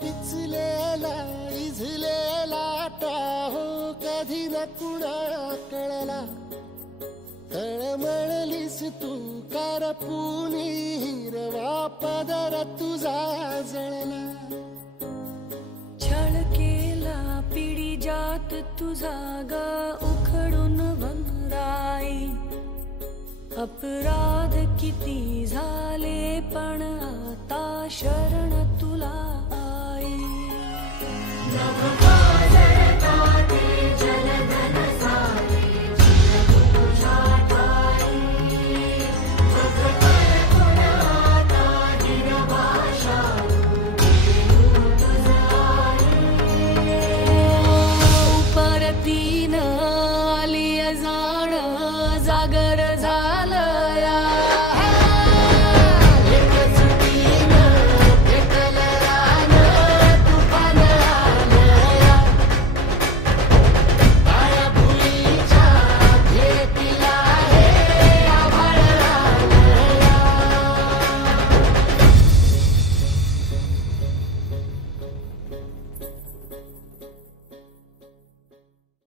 पिचलेला इझलेला Tahoe कधी न कुणा कळला तळमळलीस तू करपुनी हिरवा पदर तुझा जळला छळ केला पिढी जात तुझा ग उखडून वनराई अपराध किती झाले पण आता